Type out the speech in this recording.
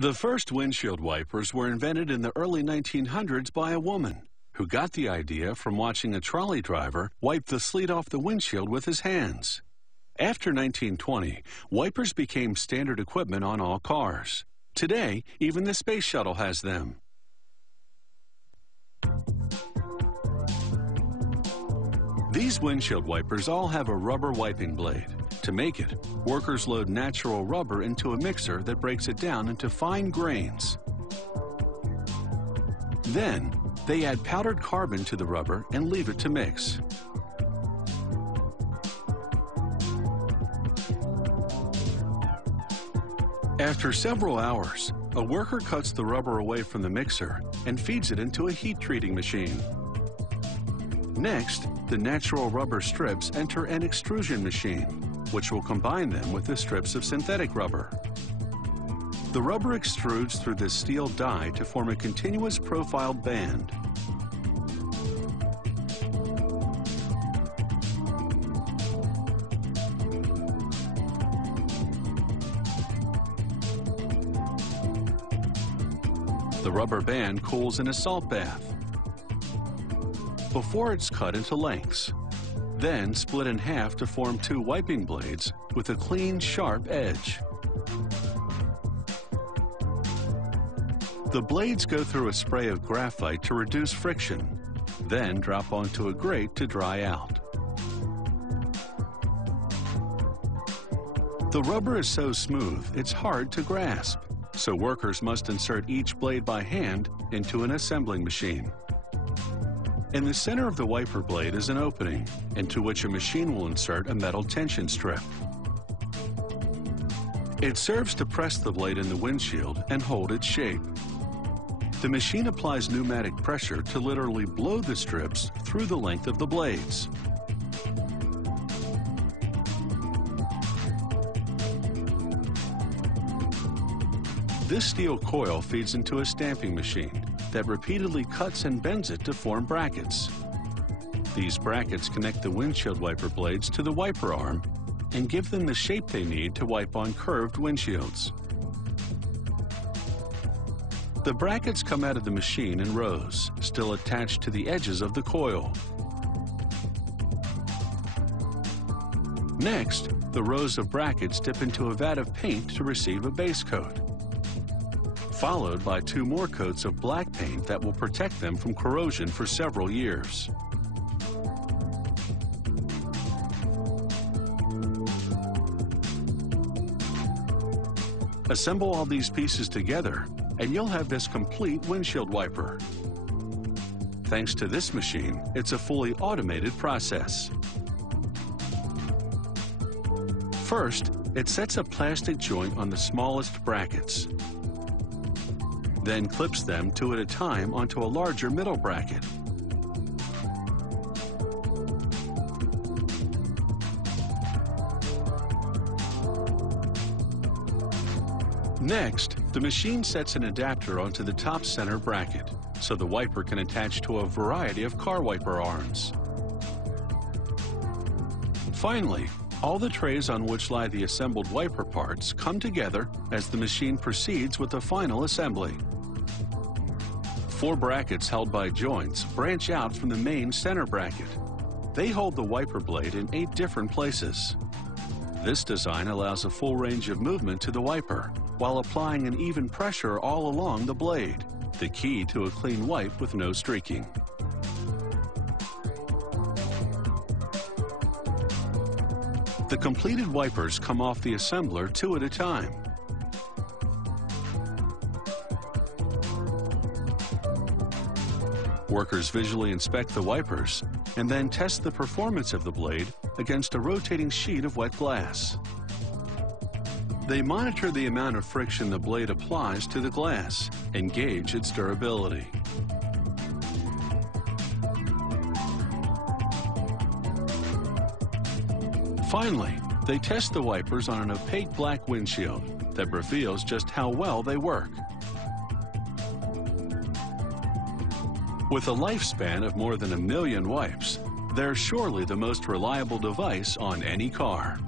The first windshield wipers were invented in the early 1900s by a woman who got the idea from watching a trolley driver wipe the sleet off the windshield with his hands. After 1920, wipers became standard equipment on all cars. Today, even the space shuttle has them. These windshield wipers all have a rubber wiping blade. To make it, workers load natural rubber into a mixer that breaks it down into fine grains. Then, they add powdered carbon to the rubber and leave it to mix. After several hours, a worker cuts the rubber away from the mixer and feeds it into a heat treating machine. Next, the natural rubber strips enter an extrusion machine, which will combine them with the strips of synthetic rubber. The rubber extrudes through this steel die to form a continuous profiled band. The rubber band cools in a salt bath before it's cut into lengths, then split in half to form two wiping blades with a clean, sharp edge. The blades go through a spray of graphite to reduce friction, then drop onto a grate to dry out. The rubber is so smooth it's hard to grasp, so workers must insert each blade by hand into an assembling machine. In the center of the wiper blade is an opening, into which a machine will insert a metal tension strip. It serves to press the blade in the windshield and hold its shape. The machine applies pneumatic pressure to literally blow the strips through the length of the blades. This steel coil feeds into a stamping machine that repeatedly cuts and bends it to form brackets. These brackets connect the windshield wiper blades to the wiper arm and give them the shape they need to wipe on curved windshields. The brackets come out of the machine in rows, still attached to the edges of the coil. Next, the rows of brackets dip into a vat of paint to receive a base coat, followed by two more coats of black paint that will protect them from corrosion for several years. Assemble all these pieces together, and you'll have this complete windshield wiper. Thanks to this machine, it's a fully automated process. First, it sets a plastic joint on the smallest brackets, then clips them two at a time onto a larger middle bracket. Next, the machine sets an adapter onto the top center bracket, so the wiper can attach to a variety of car wiper arms. Finally, all the trays on which lie the assembled wiper parts come together as the machine proceeds with the final assembly. 4 brackets held by joints branch out from the main center bracket. They hold the wiper blade in 8 different places. This design allows a full range of movement to the wiper while applying an even pressure all along the blade, the key to a clean wipe with no streaking. The completed wipers come off the assembler 2 at a time. Workers visually inspect the wipers and then test the performance of the blade against a rotating sheet of wet glass. They monitor the amount of friction the blade applies to the glass and gauge its durability. Finally, they test the wipers on an opaque black windshield that reveals just how well they work. With a lifespan of more than 1 million wipes, they're surely the most reliable device on any car.